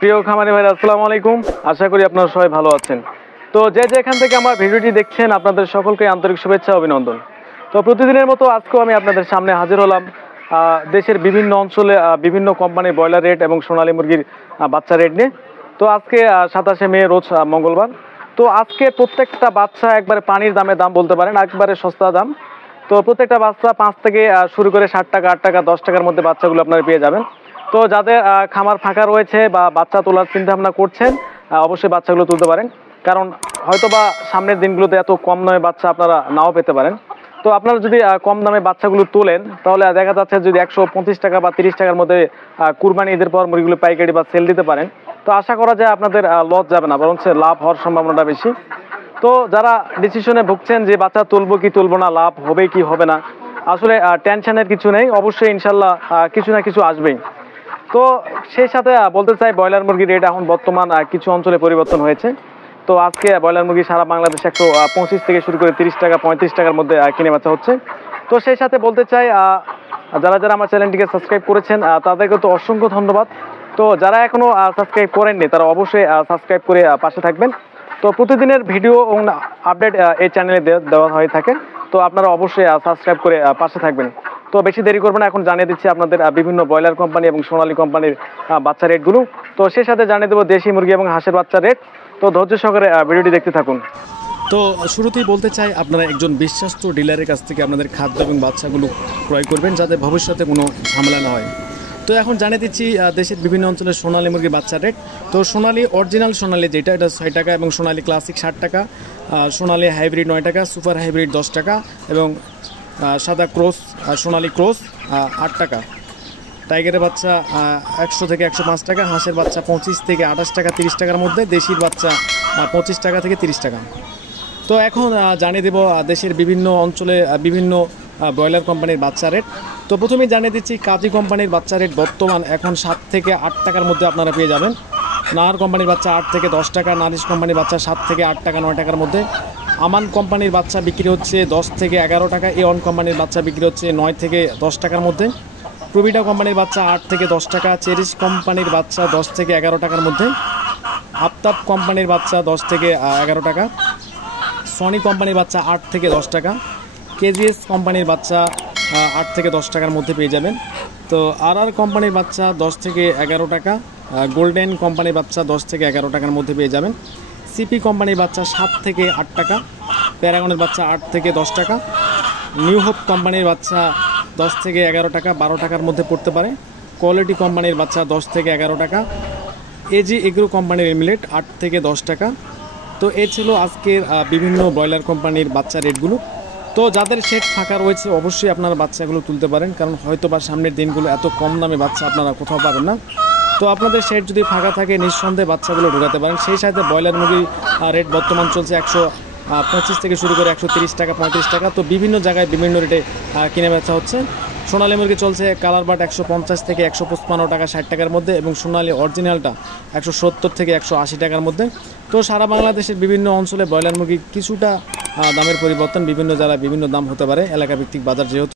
প্রিয় খামারি ভাইরা আসসালামু আলাইকুম। আশা করি আপনারা সবাই ভালো আছেন। তো যে যেখান থেকে আমার ভিডিওটি দেখছেন আপনাদের সকলকে আন্তরিক শুভেচ্ছা অভিনন্দন। তো প্রতিদিনের মতো আজকেও আমি আপনাদের সামনে হাজির হলাম দেশের বিভিন্ন অঞ্চলে বিভিন্ন কোম্পানির ব্রয়লার রেট এবং সোনালী মুরগির বাচ্চা রেট নিয়ে। তো আজকে 27শে মে রোজ মঙ্গলবার। তো আজকে প্রত্যেকটা বাচ্চা একবারে পানির দাম বলতে পারেন, একবারে সস্তা দাম। তো প্রত্যেকটা বাচ্চা 5 থেকে শুরু করে 60 টাকা, 8 টাকা, 10 টাকার মধ্যে বাচ্চাগুলো আপনারা পেয়ে যাবেন। তো যাদের খামার ফাঁকা রয়েছে বা বাচ্চা তোলার চিন্তা ভাবনা করছেন, অবশ্যই বাচ্চাগুলো তুলতে পারেন। কারণ হয়তোবা সামনের দিনগুলোতে এত কম দামে বাচ্চা আপনারা নাও পেতে পারেন। তো আপনারা যদি কম দামে বাচ্চাগুলো তোলেন তাহলে দেখা যাচ্ছে যদি 125 টাকা বা 30 টাকার মধ্যে কুরবানি ঈদের পর মুরগিগুলো পাইকারি বা সেল দিতে পারেন, তো আশা করা যায় আপনাদের লস যাবে না, বরং লাভ হওয়ার সম্ভাবনাটা বেশি। তো যারা ডিসিশনে ভুগছেন যে বাচ্চা তুলবো কি তুলবো না, লাভ হবে কি হবে না, আসলে টেনশনের কিছু নেই। অবশ্যই ইনশাল্লাহ কিছু না কিছু আসবেই। তো সেই সাথে বলতে চাই ব্রয়লার মুরগির রেট এখন বর্তমান কিছু অঞ্চলে পরিবর্তন হয়েছে। তো আজকে ব্রয়লার মুরগি সারা বাংলাদেশে 125 থেকে শুরু করে 30 টাকা 35 টাকার মধ্যে কিনে বেচা হচ্ছে। তো সেই সাথে বলতে চাই যারা যারা আমার চ্যানেলটিকে সাবস্ক্রাইব করেছেন তাদেরকে তো অসংখ্য ধন্যবাদ। তো যারা এখনও সাবস্ক্রাইব করেননি তারা অবশ্যই সাবস্ক্রাইব করে পাশে থাকবেন। তো প্রতিদিনের ভিডিও এবং আপডেট এই চ্যানেলে দেওয়া হয়ে থাকে। তো আপনারা অবশ্যই সাবস্ক্রাইব করে পাশে থাকবেন। তো বেশি দেরি করবো না, এখন জানিয়ে দিচ্ছি আপনাদের বিভিন্ন ব্রয়লার কোম্পানি এবং সোনালী কোম্পানির বাচ্চা রেটগুলো। তো সেই সাথে জানিয়ে দেবো দেশি মুরগি এবং হাঁসের বাচ্চা রেট। তো ধৈর্য সহকারে ভিডিওটি দেখতে থাকুন। তো শুরুতেই বলতে চাই, আপনারা একজন বিশ্বস্ত ডিলারের কাছ থেকে আপনাদের খাদ্য এবং বাচ্চাগুলো ক্রয় করবেন, যাতে ভবিষ্যতে কোনো ঝামেলা না হয়। তো এখন জানিয়ে দিচ্ছি দেশের বিভিন্ন অঞ্চলের সোনালী মুরগির বাচ্চা রেট। তো সোনালী অরিজিনাল সোনালী যেটা, এটা 6 টাকা, এবং সোনালী ক্লাসিক 60 টাকা, সোনালী হাইব্রিড 9 টাকা, সুপার হাইব্রিড 10 টাকা, এবং সাদা ক্রস সোনালী ক্রস 8 টাকা, টাইগারের বাচ্চা 100 থেকে 105 টাকা, হাঁসের বাচ্চা 25 থেকে 28 টাকা 30 টাকার মধ্যে, দেশির বাচ্চা 25 টাকা থেকে 30 টাকা। তো এখন জানিয়ে দেব দেশের বিভিন্ন অঞ্চলে বিভিন্ন ব্রয়লার কোম্পানির বাচ্চা রেট। তো প্রথমেই জানিয়ে দিচ্ছি কাজী কোম্পানির বাচ্চা রেট বর্তমান এখন 7 থেকে 8 টাকার মধ্যে আপনারা পেয়ে যাবেন। নাহার কোম্পানির বাচ্চা 8 থেকে 10 টাকা, নারিশ কোম্পানির বাচ্চা 7 থেকে 8 টাকা 9 টাকার মধ্যে, আমান কোম্পানির বাচ্চা বিক্রি হচ্ছে 10 থেকে 11 টাকা, এওয়ান কোম্পানির বাচ্চা বিক্রি হচ্ছে 9 থেকে 10 টাকার মধ্যে, প্রবিটা কোম্পানির বাচ্চা 8 থেকে 10 টাকা, চেরিশ কোম্পানির বাচ্চা 10 থেকে 11 টাকার মধ্যে, আফতাব কোম্পানির বাচ্চা 10 থেকে 11 টাকা, সনি কোম্পানির বাচ্চা 8 থেকে 10 টাকা, কেজিএস কোম্পানির বাচ্চা 8 থেকে 10 টাকার মধ্যে পেয়ে যাবেন। তো আর কোম্পানির বাচ্চা 10 থেকে 11 টাকা, গোল্ডেন কোম্পানির বাচ্চা 10 থেকে 11 টাকার মধ্যে পেয়ে যাবেন, সিপি কোম্পানির বাচ্চা 7 থেকে 8 টাকা, প্যারাগনের বাচ্চা 8 থেকে 10 টাকা, নিউ হোপ কোম্পানির বাচ্চা 10 থেকে 11 টাকা 12 টাকার মধ্যে পড়তে পারে, কোয়ালিটি কোম্পানির বাচ্চা 10 থেকে 11 টাকা, এজি এগ্রো কোম্পানির এমিলেট 8 থেকে 10 টাকা। তো এ ছিল আজকের বিভিন্ন ব্রয়লার কোম্পানির বাচ্চা রেটগুলো। তো যাদের শেড ফাঁকা রয়েছে অবশ্যই আপনারা বাচ্চাগুলো তুলতে পারেন, কারণ হয়তো বা সামনের দিনগুলো এত কম দামে বাচ্চা আপনারা কোথাও পাবেন না। তো আপনাদের শেড যদি ফাঁকা থাকে নিঃসন্দেহে বাচ্চাগুলো ঢোকাতে পারেন। সেই সাথে ব্রয়লার মুরগির রেট বর্তমান চলছে 125 থেকে শুরু করে 130 টাকা 35 টাকা। তো বিভিন্ন জায়গায় বিভিন্ন রেটে কিনে বেচা হচ্ছে। সোনালী মুরগি চলছে কালার বাট 150 থেকে 155 টাকা 60 টাকার মধ্যে, এবং সোনালী অরিজিনালটা 170 থেকে 180 টাকার মধ্যে। তো সারা বাংলাদেশের বিভিন্ন অঞ্চলে ব্রয়লার মুরগি কিছুটা দামের পরিবর্তন, বিভিন্ন জায়গায় বিভিন্ন দাম হতে পারে, এলাকা ভিত্তিক বাজার যেহেতু।